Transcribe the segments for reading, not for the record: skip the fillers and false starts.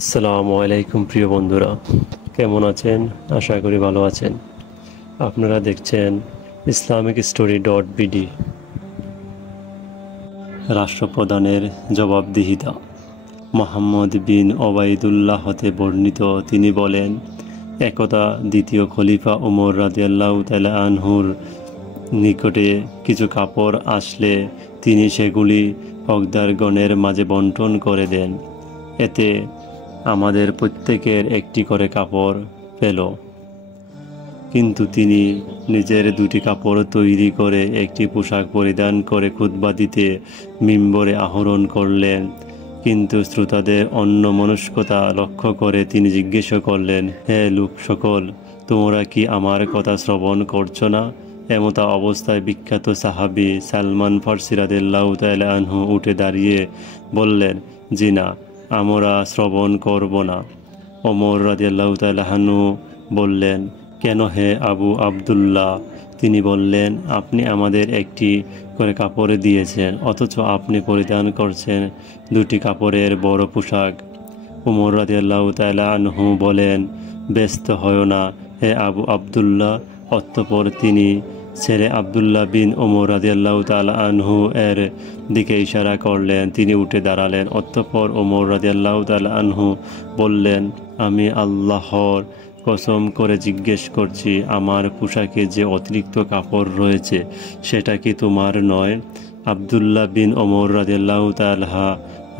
আসসালামু আলাইকুম প্রিয় বন্ধুরা, কেমন আছেন? আশা করি ভালো আছেন। আপনারা দেখছেন ইসলামিক স্টোরি .bd। রাষ্ট্রপ্রধানের জবাবদিহিতা। মুহাম্মদ বিন ওবাইদুল্লাহ হতে বর্ণিত, তিনি বলেন, একদা দ্বিতীয় খলিফা ওমর রাদিয়াল্লাহু তাআলা আনহুর নিকটে কিছু কাপড় আসলে তিনি সেগুলি হকদারগণের মাঝে বন্টন করে দেন। এতে আমাদের প্রত্যেকের একটি করে কাপড় পেল, কিন্তু তিনি নিজের দুটি কাপড় তৈরি করে একটি পোশাক পরিধান করে খুতবা দিতে মিম্বরে আরোহণ করলেন। কিন্তু শ্রোতাদের অন্যমনস্কতা লক্ষ্য করে তিনি জিজ্ঞেস করলেন, হে লোক সকল, তোমরা কি আমার কথা শ্রবণ করছো না? এমতা অবস্থায় বিখ্যাত সাহাবী সালমান ফারসি রাদিয়াল্লাহু তাআলা আনহু উঠে দাঁড়িয়ে বললেন, জি না, আমরা শ্রবণ করব না। ওমর রাদিয়াল্লাহু তাআলা আনহু বললেন, কেন হে আবু আবদুল্লাহ? তিনি বললেন, আপনি আমাদের একটি করে কাপড় দিয়েছেন, অথচ আপনি পরিধান করছেন দুটি কাপড়ের বড় পোশাক। ওমর রাদিয়াল্লাহু তাআলা আনহু বলেন, ব্যস্ত হয় না হে আবু আবদুল্লাহ। অতঃপর তিনি ছেলে আবদুল্লাহ বিন ওমর রাদিয়াল্লাহু তাআলা আনহু এর দিকে ইশারা করলেন। তিনি উঠে দাঁড়ালেন। অতঃপর ওমর রাদিয়াল্লাহু তাআলা আনহু বললেন, আমি আল্লাহর কসম করে জিজ্ঞেস করছি, আমার পোশাকে যে অতিরিক্ত কাপড় রয়েছে সেটা কি তোমার নয়? আবদুল্লাহ বিন ওমর রাদিয়াল্লাহু তাআলা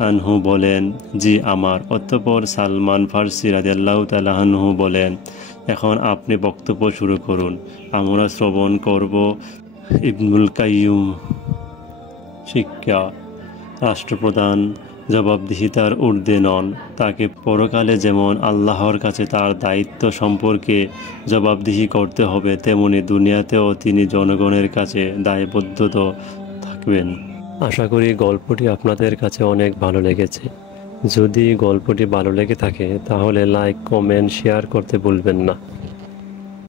আনহু বলেন, জি আমার। অতঃপর সালমান ফারসি রাদিয়াল্লাহু তাআলা আনহু বলেন, এখন আপনি বক্তব্য শুরু করুন, আমরা শ্রবণ করব। ইবনুল কাইয়ুম। শিক্ষা: রাষ্ট্রপ্রধান জবাবদিহিতার ঊর্ধ্বে নন। তাকে পরকালে যেমন আল্লাহর কাছে তার দায়িত্ব সম্পর্কে জবাবদিহি করতে হবে, তেমনি দুনিয়াতেও তিনি জনগণের কাছে দায়বদ্ধ থাকবেন। আশা করি গল্পটি আপনাদের কাছে অনেক ভালো লেগেছে। যদি গল্পটি ভালো লেগে থাকে তাহলে লাইক, কমেন্ট, শেয়ার করতে ভুলবেন না।